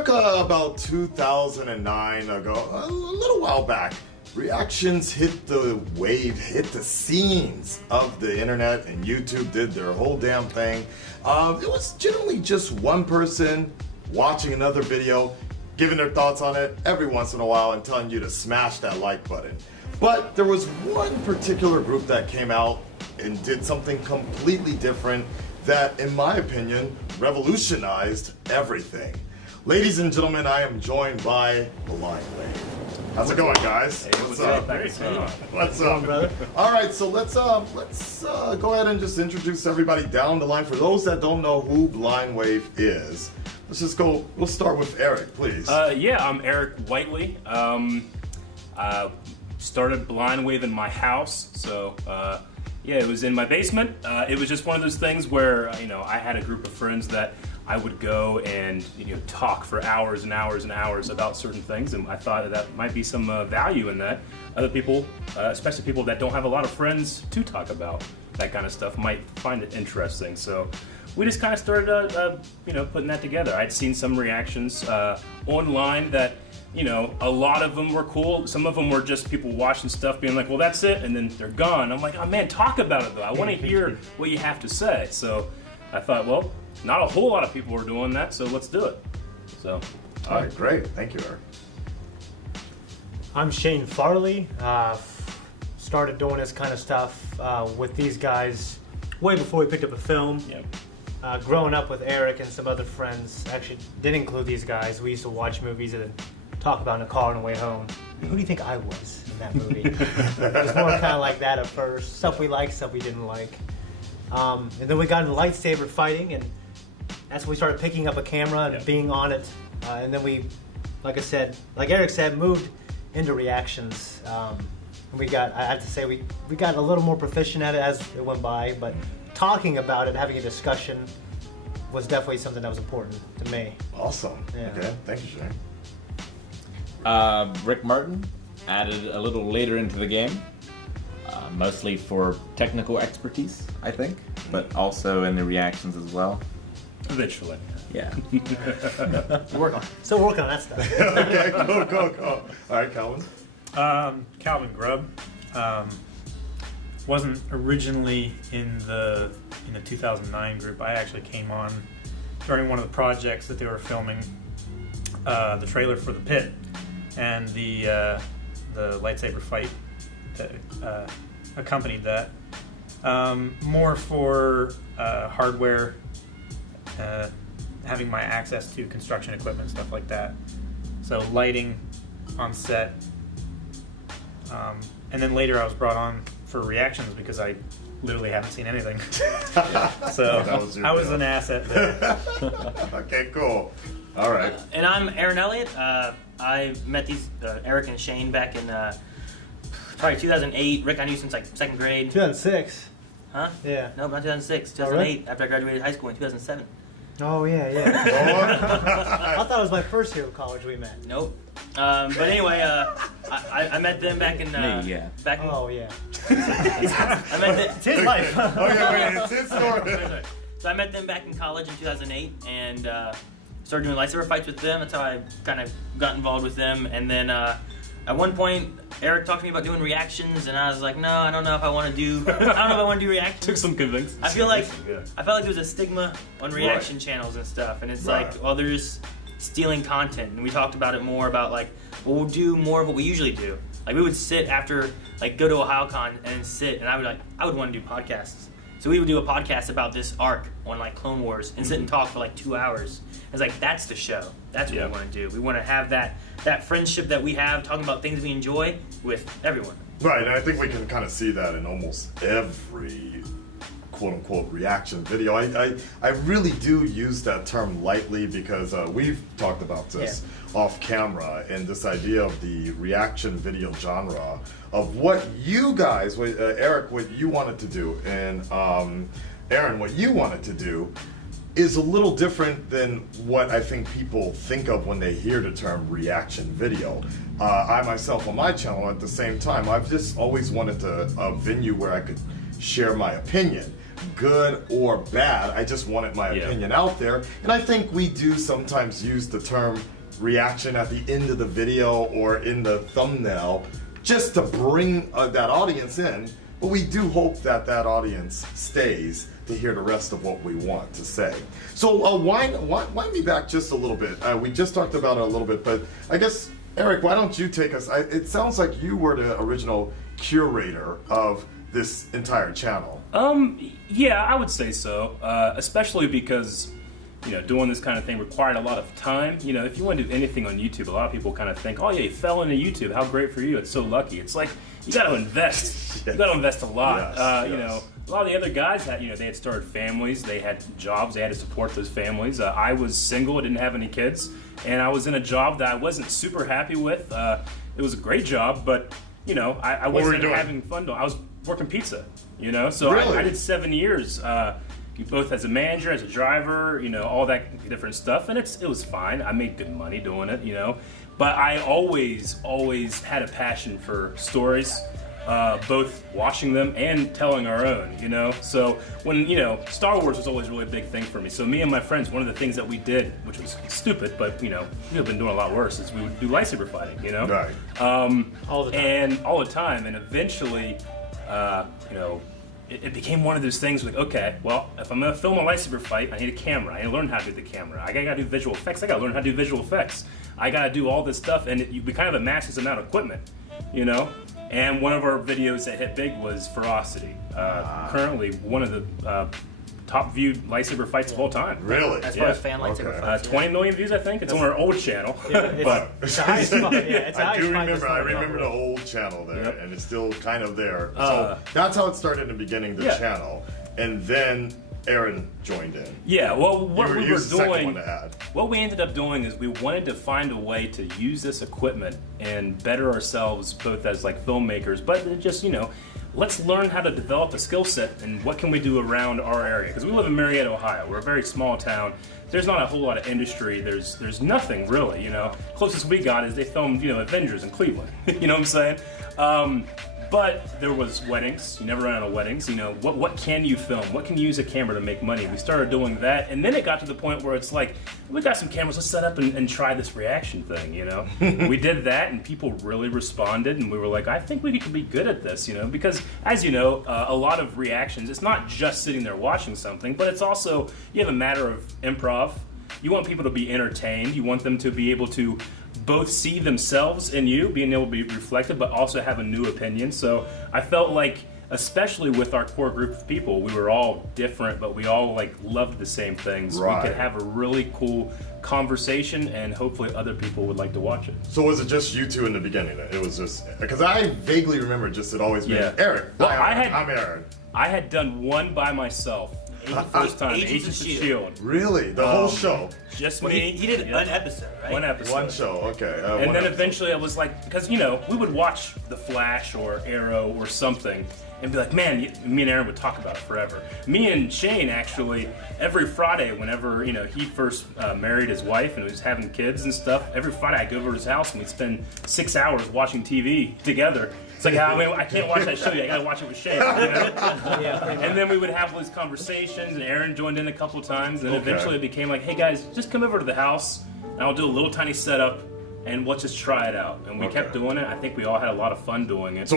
America, about 2009 ago, a little while back, reactions hit the wave, hit the scenes of the internet, and YouTube did their whole damn thing. It was generally just one person watching another video, giving their thoughts on it every once in a while and telling you to smash that like button. But there was one particular group that came out and did something completely different that, in my opinion, revolutionized everything. Ladies and gentlemen, I am joined by Blindwave. How's it going, guys? Hey, what's up? What's up, brother? All right, so let's go ahead and just introduce everybody down the line. For those that don't know who Blindwave is, let's just go. We'll start with Eric, please. Yeah, I'm Eric Whiteley. Started Blindwave in my house, so yeah, it was in my basement. It was just one of those things where I had a group of friends that I would go and talk for hours and hours and hours about certain things, and I thought that might be some value in that. Other people, especially people that don't have a lot of friends to talk about that kind of stuff, might find it interesting. So we just kind of started, putting that together. I'd seen some reactions online that, a lot of them were cool. Some of them were just people watching stuff being like, well, that's it, and then they're gone. I'm like, oh man, talk about it though. I want to hear what you have to say. So I thought, well, not a whole lot of people were doing that, so let's do it. So, all right, great. Thank you, Eric. I'm Shane Farley. Started doing this kind of stuff with these guys way before we picked up a film. Yep. Growing up with Eric and some other friends, actually didn't include these guys. We used to watch movies and talk about in the car on the way home. Who do you think I was in that movie? It was more kind of like that at first. Stuff we liked, stuff we didn't like. And then we got into lightsaber fighting, and that's when we started picking up a camera and being on it. And then we, like I said, like Eric said, moved into reactions. I have to say, we got a little more proficient at it as it went by, but talking about it, having a discussion was definitely something that was important to me. Awesome. Yeah. Okay, thank you, Shane. Rick Martin, added a little later into the game, mostly for technical expertise, I think, but also in the reactions as well. Eventually. Yeah. Still working on that stuff. Okay, go. All right, Calvin. Calvin Grubb. Wasn't originally in the 2009 group. I actually came on during one of the projects that they were filming, the trailer for The Pit, and the lightsaber fight that accompanied that. More for hardware, having my access to construction equipment, stuff like that. So lighting on set. And then later I was brought on for reactions because I literally haven't seen anything. So I was an asset there. Okay, cool. All right. And I'm Aaron Elliott. I met these Eric and Shane back in probably 2008. Rick I knew since like second grade. 2006. Huh? Yeah. No, not 2006. 2008. After I graduated high school in 2007. Oh, yeah. I thought it was my first year of college we met. Nope. But anyway, I met them back in. Back in, Oh, yeah. I met them. It's his life. Okay, wait, it's his story. So I met them back in college in 2008 and started doing lightsaber fights with them. That's how I kind of got involved with them. And then at one point, Eric talked to me about doing reactions, and I was like, no, I don't know if I want to do. I don't know if I want to do reactions. Took some convincing. I felt like there was a stigma on reaction channels and stuff, and it's like, well, they're just stealing content. And we talked about it more about like, well, we'll do more of what we usually do. Like we would sit after, like, go to OhioCon and sit, and I would want to do podcasts. So we would do a podcast about this arc on like Clone Wars and sit and talk for like 2 hours. It's like, that's the show. That's what we want to do. We want to have that friendship that we have, talking about things we enjoy with everyone. Right, and I think we can kind of see that in almost every quote-unquote reaction video. I really do use that term lightly because we've talked about this off camera, and this idea of the reaction video genre of what you guys, Eric, what you wanted to do, and Aaron, what you wanted to do is a little different than what I think people think of when they hear the term reaction video. I myself on my channel at the same time, I've just always wanted a venue where I could share my opinion. good or bad. I just wanted my opinion out there. And I think we do sometimes use the term reaction at the end of the video or in the thumbnail just to bring that audience in. But we do hope that that audience stays to hear the rest of what we want to say. So wind me back just a little bit. We just talked about it a little bit, but I guess, Eric, why don't you take us? It sounds like you were the original curator of this entire channel. Yeah, I would say so. Especially because, you know, doing this kind of thing required a lot of time. You know, if you want to do anything on YouTube, a lot of people kind of think, oh yeah, you fell into YouTube. How great for you. It's so lucky. It's like, you got to invest. You got to invest a lot. You know, a lot of the other guys had, you know, they had started families, they had jobs, they had to support those families. I was single, I didn't have any kids, and I was in a job that I wasn't super happy with. It was a great job, but, you know, I wasn't having fun doing. I was working pizza, you know, so Really? I did 7 years. Both as a manager, as a driver, you know, all that different stuff, and it was fine. I made good money doing it, you know, but I always had a passion for stories, both watching them and telling our own, you know. So when, you know, Star Wars was always a really big thing for me. So me and my friends, one of the things that we did, which was stupid, but, you know, we've been doing a lot worse, is we would do lightsaber fighting, you know, Right. All the time. and all the time, and eventually, you know, it became one of those things like, okay, well, if I'm gonna film a lightsaber fight, I need a camera. I need to learn how to do the camera. I gotta do visual effects. I gotta learn how to do visual effects. I gotta do all this stuff, and we kind of amass this amount of equipment, you know? And one of our videos that hit big was Ferocity. Currently, one of the top viewed lightsaber fights of all time. Really? As far as fan lightsaber Okay. fights, 20 million views, I think. It's on our old channel. But It's the highest fight. Yeah, it's the I highest do fight remember. that's I not remember the numbered. old channel there, Yep. and it's still kind of there. So that's how it started in the beginning. The Yeah. channel, and then Aaron joined in. Yeah, well, what we You were was the second doing, one to add. what we ended up doing is we wanted to find a way to use this equipment and better ourselves both as like filmmakers, but just, you know, let's learn how to develop a skill set and what can we do around our area. Because we live in Marietta, Ohio. We're a very small town. There's not a whole lot of industry. There's nothing really, you know. Closest we got is they filmed, you know, Avengers in Cleveland. You know what I'm saying? But there was weddings. You never run out of weddings. You know, what can you film? What can you use a camera to make money? We started doing that, and then it got to the point where it's like, we got some cameras, let's set up and try this reaction thing, you know? We did that, and people really responded, and we were like, I think we could be good at this, you know? Because, as you know, a lot of reactions, it's not just sitting there watching something, but it's also, you have a matter of improv. You want people to be entertained. You want them to be able to both see themselves in you, being able to be reflected, but also have a new opinion. So I felt like, especially with our core group of people, we were all different, but we all like loved the same things. Right. We could have a really cool conversation, and hopefully other people would like to watch it. So was it just you two in the beginning? It was just because I vaguely remember just it always been Yeah. Eric. Well, Hi, I'm Aaron. I had done one by myself the first time, Agents Agents of of S.H.I.E.L.D. S.H.I.E.L.D. Really? The whole show? Just Well, me. he did Yep. an episode, right? One episode. One show, okay. And one then episode. eventually I was like, because, you know, we would watch The Flash or Arrow or something and be like, man, me and Aaron would talk about it forever. Me and Shane, actually, every Friday, whenever, you know, he first married his wife and was having kids and stuff, every Friday I'd go over to his house and we'd spend 6 hours watching TV together. It's like, I mean, I can't watch that show yet. I gotta watch it with Shane, you know? And then we would have these conversations, and Aaron joined in a couple times, and then Okay. eventually it became like, hey guys, just come over to the house, and I'll do a little tiny setup, and let's just try it out. And we kept doing it. I think we all had a lot of fun doing it. So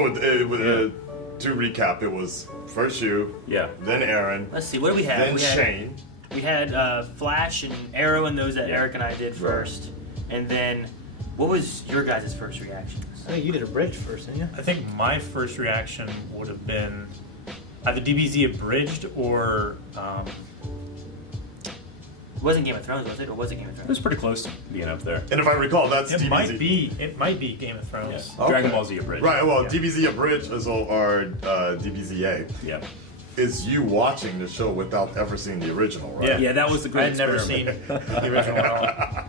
to recap, it was first you, Yeah. then Aaron, Let's see, what do we have? then we had, Shane. We had Flash and Arrow and those that Eric and I did first. And then, what was your guys' first reactions? I think you did a bridge first, didn't you? I think my first reaction would have been either DBZ abridged or It wasn't Game of Thrones, was it? Or was it Game of It Thrones? was pretty close to being up there. And if I recall, that's it DBZ. might be Game of Thrones. Yes. Okay. Dragon Ball Z Abridged. Right, well, Yeah. DBZ Abridged is or DBZA Yeah. is you watching the show without ever seeing the original, right? Yeah, that was the I great had never experiment. seen the original at all.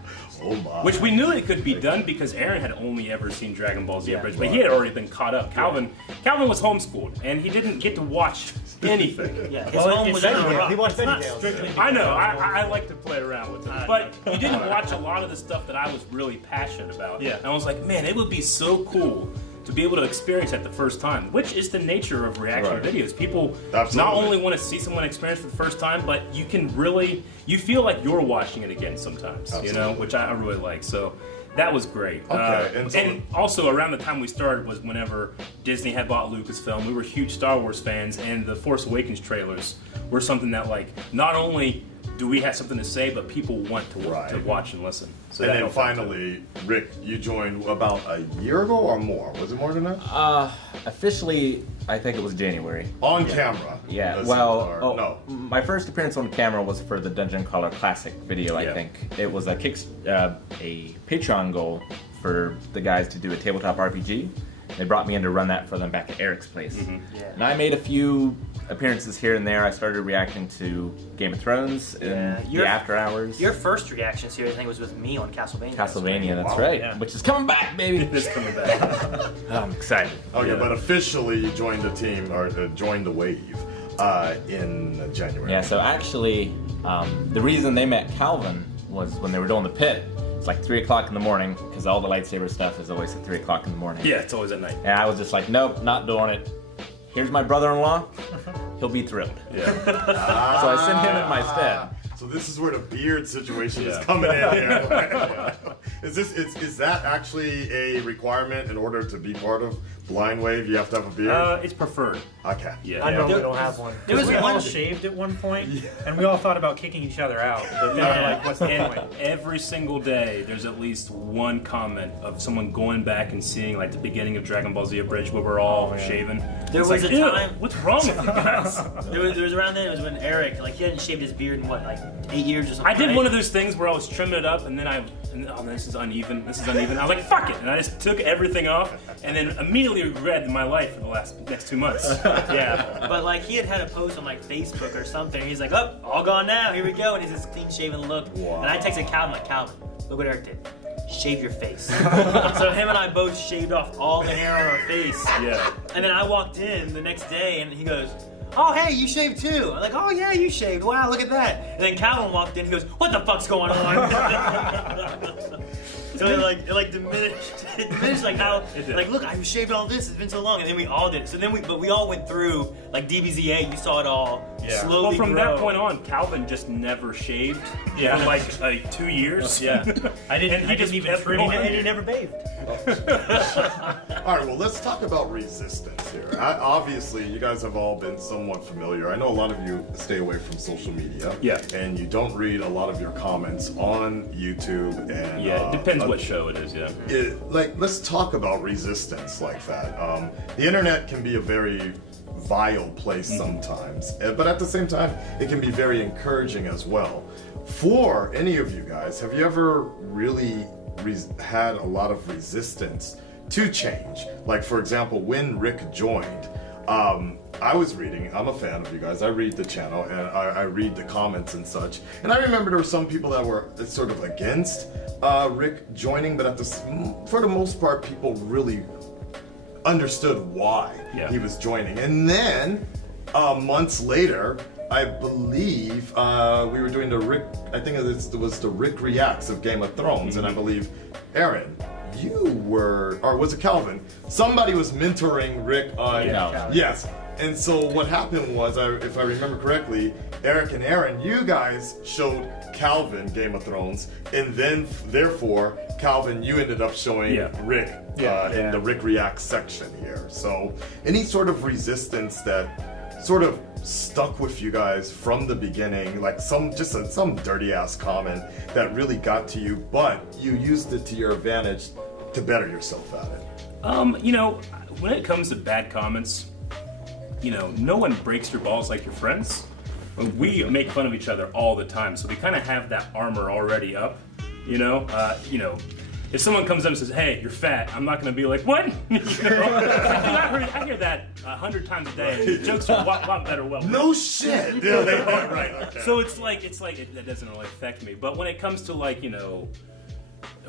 Oh my. Which we knew it could be done because Aaron had only ever seen Dragon Ball Z Yeah. Abridged, but he had already been caught up. Calvin was homeschooled, and he didn't get to watch anything. Yeah, his Well, home it's was under a Veggie rock. He watched It's not VeggieTales. strictly I know. because I like to play around with it, but you didn't watch a lot of the stuff that I was really passionate about. Yeah. And I was like, man, it would be so cool to be able to experience that the first time, which is the nature of reaction videos. People Absolutely. not only want to see someone experience for the first time, but you can really, you feel like you're watching it again sometimes, you know, which I really like. So that was great. Okay, and also around the time we started was whenever Disney had bought Lucasfilm. We were huge Star Wars fans, and the Force Awakens trailers were something that, like, not only do we have something to say, but people want to watch and listen. So And that then helped finally, Rick, you joined about a year ago or more. Was it more than that? Officially, I think it was January. On camera. Yeah, As well, or- no. my first appearance on camera was for the Dungeon Crawler Classic video, I Yeah. think. It was a Patreon goal for the guys to do a tabletop RPG. They brought me in to run that for them back at Eric's place. And I made a few appearances here and there. I started reacting to Game of Thrones in the after hours. Your first reaction series, I think, was with me on Castlevania. Castlevania, that's Wow. right. Yeah. Which is coming back, baby. it is coming back. I'm excited. Okay, Yeah. but officially you joined the team, or joined the wave in January. Yeah, so actually, the reason they met Calvin was when they were doing the pit. It's like 3 o'clock in the morning, because all the lightsaber stuff is always at 3 o'clock in the morning. Yeah, it's always at night. And I was just like, nope, not doing it. Here's my brother-in-law. He'll be thrilled. Yeah. So I sent him in my stead. So this is where the beard situation is Yeah. coming in here. Is that actually a requirement in order to be part of Blindwave? You have to have a beard? It's preferred. Okay. Yeah. I normally There- don't have one. There was We all one. shaved at one point, and we all thought about kicking each other out. But then we're like, what's the And point? every single day, there's at least one comment of someone going back and seeing, like, the beginning of Dragon Ball Z Abridged where we're all shaven. There It's was like, a "Ew, time- what's wrong with you guys? There was around then. It was when Eric, like, he hadn't shaved his beard in what, like 8 years or something. I did right? one of those things where I was trimming it up, and then oh, this is uneven. This is uneven. I was like, fuck it, and I just took everything off, and then immediately regretted my life for the next 2 months. Yeah. But like he had a post on like Facebook or something. He's like, "Oh, all gone now. Here we go." And he's this clean shaven look. Wow. And I texted Calvin, like, "Calvin, look what Eric did. Shave your face." So him and I both shaved off all the hair on our face. Yeah. And then I walked in the next day, and he goes, "Oh, hey, you shaved too." I'm like, "Oh yeah, you shaved. Wow, look at that." And then Calvin walked in. He goes, "What the fuck's going on?" So it diminished like how like look, I've shaved all this. It's been so long, and then we all did it. So then we all went through like DBZA. You saw it all slowly Well, from grow. that point on, Calvin just never shaved Yeah. for like 2 years. Yeah, I didn't even kept trim going. it. And he never bathed. All right, well, let's talk about resistance here. Obviously, you guys have all been somewhat familiar. I know a lot of you stay away from social media. Yeah. And you don't read a lot of your comments on YouTube. And Yeah, it depends what show it is, yeah. Let's talk about resistance like that. The internet can be a very vile place sometimes, but at the same time, it can be very encouraging as well. For any of you guys, have you ever really had a lot of resistance to change? Like, for example, when Rick joined, I was reading, I'm a fan of you guys, I read the channel and I read the comments and such, and I remember there were some people that were sort of against Rick joining, but for the most part, people really understood why he was joining. And then months later, I believe we were doing the Rick, I think it was the Rick Reacts of Game of Thrones, and I believe, Aaron, you were, or was it Calvin? Somebody was mentoring Rick on, yes. And so what happened was, if I remember correctly, Eric and Aaron, you guys showed Calvin Game of Thrones, and then therefore, Calvin, you ended up showing Rick in the Rick Reacts section here. So any sort of resistance that sort of stuck with you guys from the beginning, like some dirty ass comment that really got to you, but you used it to your advantage to better yourself at it. You know, when it comes to bad comments, you know, no one breaks your balls like your friends. We make fun of each other all the time, so we kind of have that armor already up. You know, if someone comes up and says, "Hey, you're fat," I'm not going to be like, "What?" You know? I hear that 100 times a day. And jokes are a lot better. Well, No shit. Yeah, they are, right. Okay. so it's like it doesn't really affect me. But when it comes to, like, you know,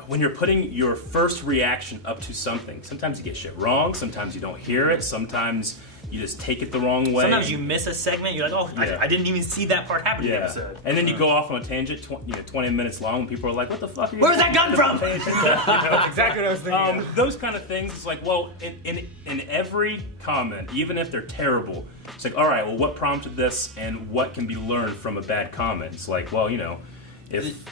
when you're putting your first reaction up to something, sometimes you get shit wrong, sometimes you don't hear it, sometimes you just take it the wrong way. Sometimes you miss a segment. You're like, oh, Yeah. I didn't even see that part happen in the episode. And then you go off on a tangent, 20 minutes long, and people are like, what the fuck are you Where's that gun from? That's exactly what I was thinking. Those kind of things, it's like, well, in every comment, even if they're terrible, it's like, all right, well, what prompted this and what can be learned from a bad comment? It's like, well, you know, if...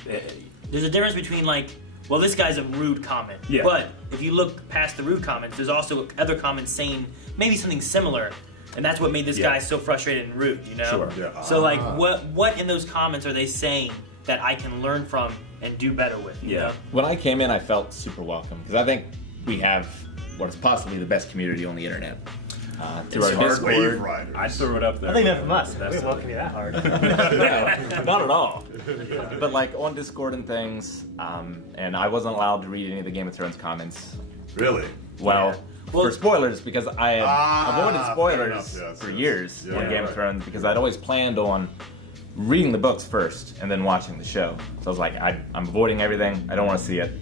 There's a difference between like, well, this guy's a rude comment. Yeah. But if you look past the rude comments, there's also other comments saying maybe something similar. And that's what made this guy so frustrated and rude, you know? Sure. Yeah. So like, what in those comments are they saying that I can learn from and do better with? You know? When I came in, I felt super welcome because I think we have what is possibly the best community on the internet. Through our Wave Discord. riders. I'd throw it up there. I think that from us. We That's didn't welcome you that hard. No, not at all. But like on Discord and things, and I wasn't allowed to read any of the Game of Thrones comments. Really? Well, Well- for spoilers, because I had avoided fair spoilers enough, yes, for yes. years Yeah, on Game of right. Thrones because I'd always planned on reading the books first and then watching the show. So I was like, I'm avoiding everything. I don't want to see it.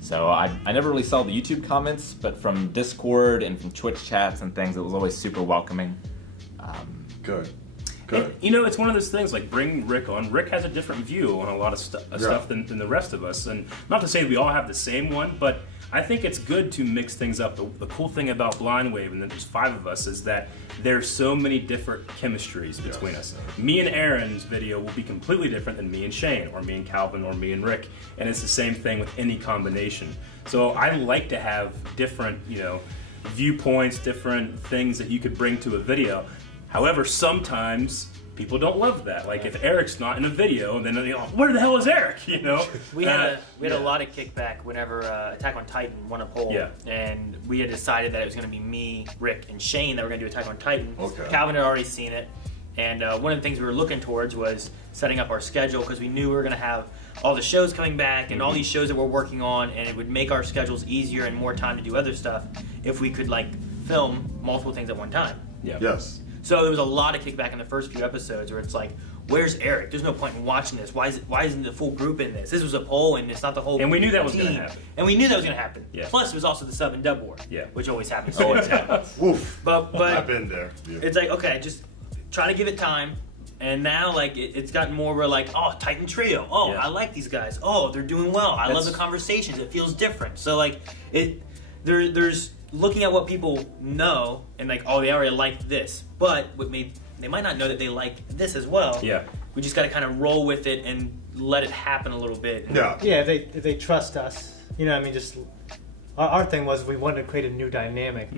So I never really saw the YouTube comments, but from Discord and from Twitch chats and things, it was always super welcoming. Good. And, Good. you know, it's one of those things like bring Rick on. Rick has a different view on a lot of stuff than the rest of us. And not to say we all have the same one, but I think it's good to mix things up. The cool thing about Blindwave, and then there's 5 of us, is that there's so many different chemistries between us. Me and Aaron's video will be completely different than me and Shane, or me and Calvin, or me and Rick. And it's the same thing with any combination. So I like to have different, you know, viewpoints, different things that you could bring to a video. However, sometimes people don't love that. Like if Eric's not in a video, and then they're like, where the hell is Eric? You know? We had a lot of kickback whenever Attack on Titan won a poll, Yeah. and we had decided that it was going to be me, Rick, and Shane that were going to do Attack on Titan. Okay. Calvin had already seen it, and one of the things we were looking towards was setting up our schedule because we knew we were going to have all the shows coming back and all these shows that we're working on, and it would make our schedules easier and more time to do other stuff if we could like film multiple things at one time. Yeah. Yes. So there was a lot of kickback in the first few episodes where it's like, where's Eric? There's no point in watching this. Why isn't the full group in this? This was a poll and it's not the whole And we knew that was team. gonna happen. And we knew that was going to happen. Yeah. Plus, it was also the sub and dub war, Yeah. which always happens. Always happens. Woof. But I've been there. Yeah. it's like, okay, just try to give it time. And now, like, it's gotten more where, like, oh, Titan Trio. Oh, Yeah. I like these guys. Oh, they're doing well. I love That's- the conversations. It feels different. So, like, there's looking at what people know and, like, oh, they already like this. But they might not know that they like this as well. Yeah. We just got to kind of roll with it and let it happen a little bit. Yeah. Yeah, if they trust us. You know what I mean? Just our thing was we wanted to create a new dynamic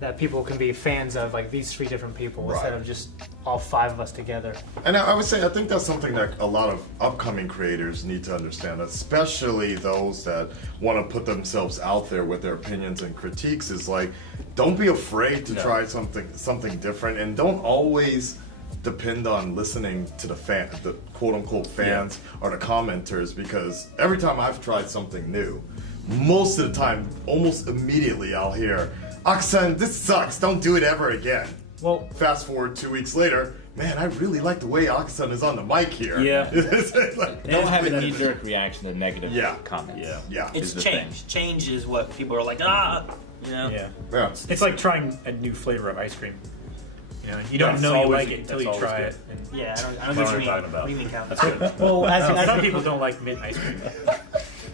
that people can be fans of, like these 3 different people instead Right. of just all 5 of us together. And I would say I think that's something that a lot of upcoming creators need to understand, especially those that want to put themselves out there with their opinions and critiques. Is like, don't be afraid to try something different, and don't always depend on listening to the quote unquote fans or the commenters, because every time I've tried something new, most of the time, almost immediately, I'll hear, Akasan, this sucks, don't do it ever again. Well, Fast forward 2 weeks later, man, I really like the way Akasan is on the mic here. Yeah. It's like, Don't have a knee-jerk reaction to negative Yeah. comments. Yeah. yeah. It's is the change. Change is what people are like, you know? Yeah. Yeah. It's like trying a new flavor of ice cream. You know, you don't That's know you always- like it until that's you always try good. it. And Yeah, I don't I get know what what you you're mean. talking about. What do you mean, Calvin? That's good. well, some people don't like mint ice cream.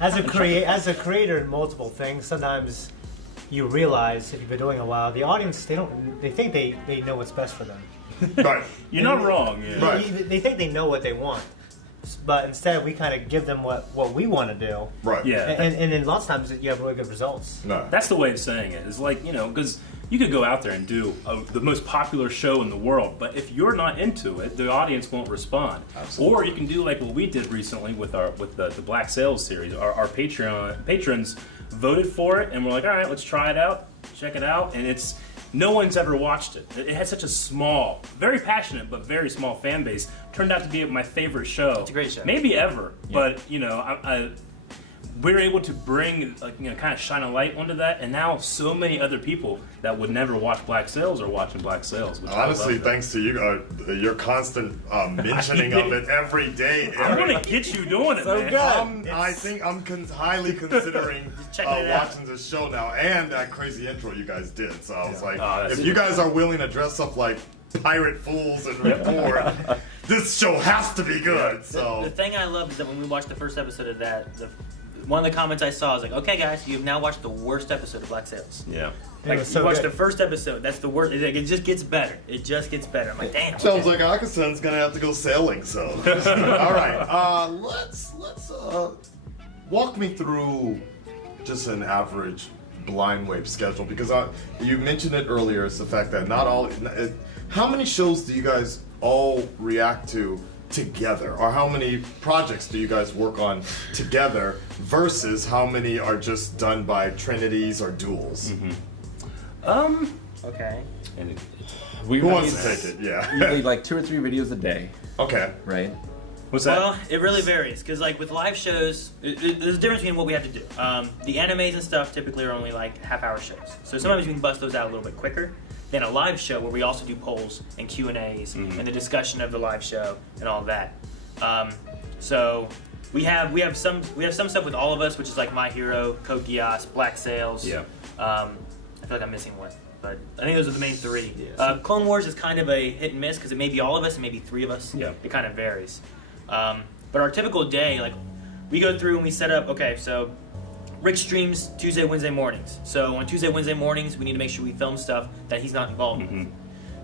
as a creator in multiple things, sometimes you realize if you've been doing it a while, the audience they think they know what's best for them. Right. You're not wrong. Yeah. Right. They think they know what they want, but instead we kind of give them what we want to do. Right. Yeah. And then lots of times you have really good results. No. That's the way of saying it. It's like, you know, because you could go out there and do the most popular show in the world, but if you're not into it, the audience won't respond. Absolutely. Or you can do like what we did recently with the Black Sales series. Our patrons voted for it, and we're like, all right, let's try it out, check it out, and it's no one's ever watched it. It had such a small, very passionate, but very small fan base. Turned out to be my favorite show. It's a great show. Maybe ever, but you know, we're able to bring, like, you know, kind of shine a light onto that, and now so many other people that would never watch Black Sails are watching Black Sails. Which Honestly, thanks to you, your constant mentioning of it every day. I'm gonna get you doing it, man. I think I'm highly considering checking it out. watching this show now, and that crazy intro you guys did. So I was like, that's if you guys are willing to dress up like pirate fools and record, this show has to be good. So The thing I love is that when we watched the first episode of that, one of the comments I saw was like, "Okay, guys, you've now watched the worst episode of Black Sails." Yeah. Like, was so you watched good. the first episode. That's the worst. It just gets better. It just gets better. I'm like, damn. sounds okay. like Akasan's gonna have to go sailing. So all right, let's walk me through just an average Blindwave schedule, because you mentioned it earlier. It's the fact that not all. How many shows do you guys all react to together, or how many projects do you guys work on together versus how many are just done by trinities or duels? Okay. And We Who wants to release take it? Yeah. usually like 2 or 3 videos a day, Okay. right? what's that? Well, it really varies because, like, with live shows, there's a difference between what we have to do. The animes and stuff typically are only like half-hour shows, so sometimes we can bust those out a little bit quicker than a live show where we also do polls and Q&As and the discussion of the live show and all that. So we have some stuff with all of us, which is like My Hero, Code Geass, Black Sails. Yeah. I feel like I'm missing one, but I think those are the main 3. Clone Wars is kind of a hit and miss because it may be all of us and maybe 3 of us. Yeah. It kind of varies. But our typical day, like, we go through and we set up, okay, so Rick streams Tuesday, Wednesday mornings. So on Tuesday, Wednesday mornings, we need to make sure we film stuff that he's not involved with.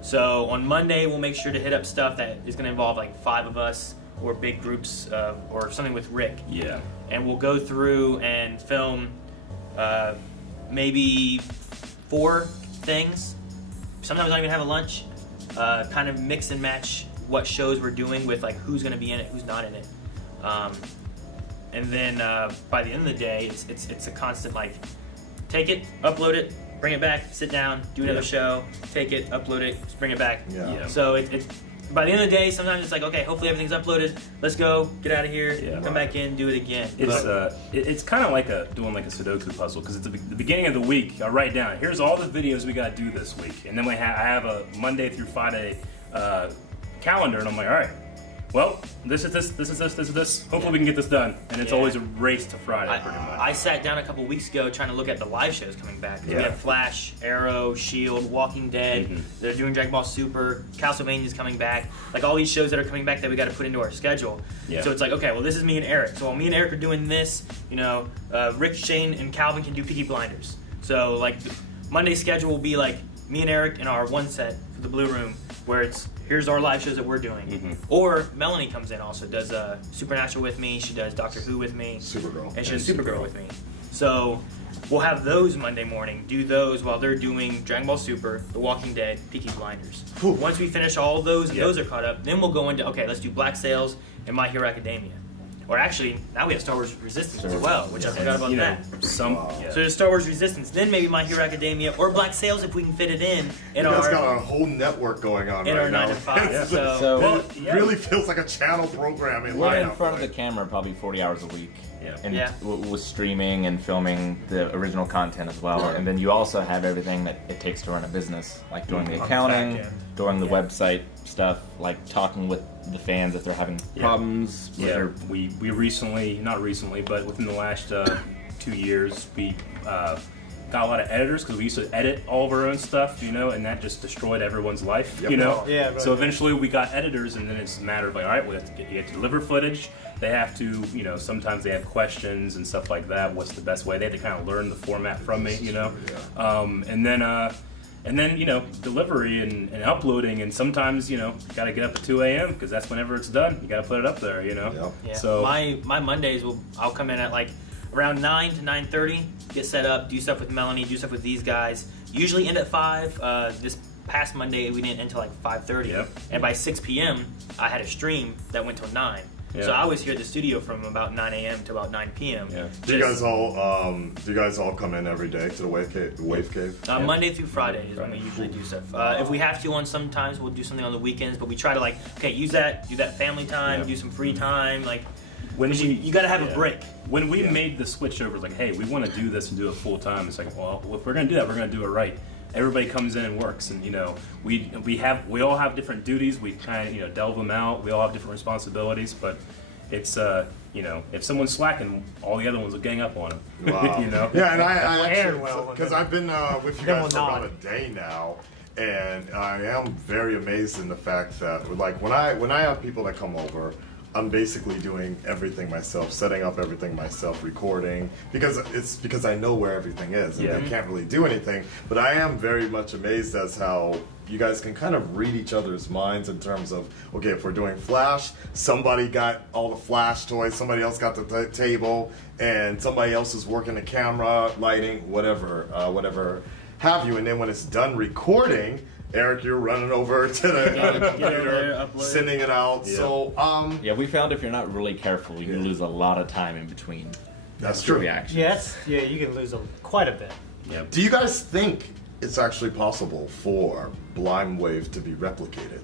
So on Monday, we'll make sure to hit up stuff that is going to involve like 5 of us or big groups or something with Rick. Yeah. And we'll go through and film maybe 4 things. Sometimes I don't even have a lunch. Kind of mix and match what shows we're doing with like who's going to be in it, who's not in it. And then by the end of the day, it's a constant like, take it, upload it, bring it back, sit down, do another show, take it, upload it, bring it back. Yeah. So it's by the end of the day, sometimes it's like, okay, hopefully everything's uploaded. Let's go, get out of here, come back in, do it again. It's kind of like doing like a Sudoku puzzle, because it's the beginning of the week. I write down, here's all the videos we got to do this week, and then I have a Monday through Friday calendar, and I'm like, all right, well, this is this. Hopefully we can get this done. And it's always a race to Friday, pretty much. I sat down a couple weeks ago trying to look at the live shows coming back. We Yeah. have Flash, Arrow, Shield, Walking Dead. Mhm. They're doing Dragon Ball Super. Castlevania's coming back. Like all these shows that are coming back that we got to put into our schedule. Yeah. So it's like, okay, well, this is me and Eric. So while me and Eric are doing this, Rick, Shane, and Calvin can do Peaky Blinders. So like Monday's schedule will be like me and Eric in our one set for the Blue Room, where it's here's our live shows that we're doing. Mhm. Or Melanie comes in also, does Supernatural with me. She does Doctor Who with me. Supergirl. And she does Supergirl with me. So we'll have those Monday morning, do those while they're doing Dragon Ball Super, The Walking Dead, Peaky Blinders. Whew. Once we finish all of those and Yeah. those are caught up, then we'll go into, okay, let's do Black Sails and My Hero Academia. Or actually, now we have Star Wars Resistance as well, which I forgot about that. So there's Star Wars Resistance, then maybe My Hero Academia, or Black Sails if we can fit it in You guys our got a whole network going on in right our now. 9 to 5. It's- So, Well, it really feels like a channel programming We're in lineup. front of the camera probably 40 hours a week. Yeah. And Yeah. with streaming and filming the original content as well. Right. And then you also have everything that it takes to run a business, like doing the On the accounting, back end. doing the Yeah. website stuff, like talking with the fans if they're having problems. with Yeah, their- we recently, not recently, but within the last 2 years, we got a lot of editors because we used to edit all of our own stuff, and that just destroyed everyone's life, Yep. Yeah, right. So eventually we got editors, and then it's a matter of like, all right, you have to deliver footage. They have to, sometimes they have questions and stuff like that. What's the best way? They have to kind of learn the format from me, and then delivery and uploading, and sometimes got to get up at 2 a.m. because that's whenever it's done. You got to put it up there, Yep. yeah. So my Mondays I'll come in at like around 9 to 9:30, get set up, do stuff with Melanie, do stuff with these guys. Usually end at 5. This past Monday we didn't end until like 5:30, Yep. and by 6 p.m. I had a stream that went till 9. Yeah. So I was here at the studio from about 9 a.m. to about 9 p.m. Yeah. Do you guys all come in every day to the Wave Cave? Monday through Friday is when we usually do stuff. If we have to, sometimes we'll do something on the weekends, but we try to use that, do that family time, Yeah. do some free time, when You got to have a break. When we made the switch over, like, hey, we want to do this and do it full time. It's like, well, if we're gonna do that, we're gonna do it right. Everybody comes in and works, and we all have different duties. We kind of delve them out. We all have different responsibilities, but it's if someone's slacking, all the other ones will gang up on them. Wow. Yeah, and I actually, well, because I've been with you then guys for we'll about nod. a day now, and I am very amazed in the fact that, like, when I have people that come over, I'm basically doing everything myself, setting up everything myself, recording, because I know where everything is, and I can't really do anything. But I am very much amazed as how you guys can kind of read each other's minds in terms of, okay, if we're doing Flash, somebody got all the Flash toys, somebody else got the table, and somebody else is working the camera, lighting, whatever have you. And then when it's done recording, Eric, you're running over to the computer, sending it out. Yeah. So, Yeah, we found if you're not really careful, you can lose a lot of time in between. That's true. Reactions. Yes, yeah, you can lose quite a bit. Yep. Do you guys think it's actually possible for Blindwave to be replicated?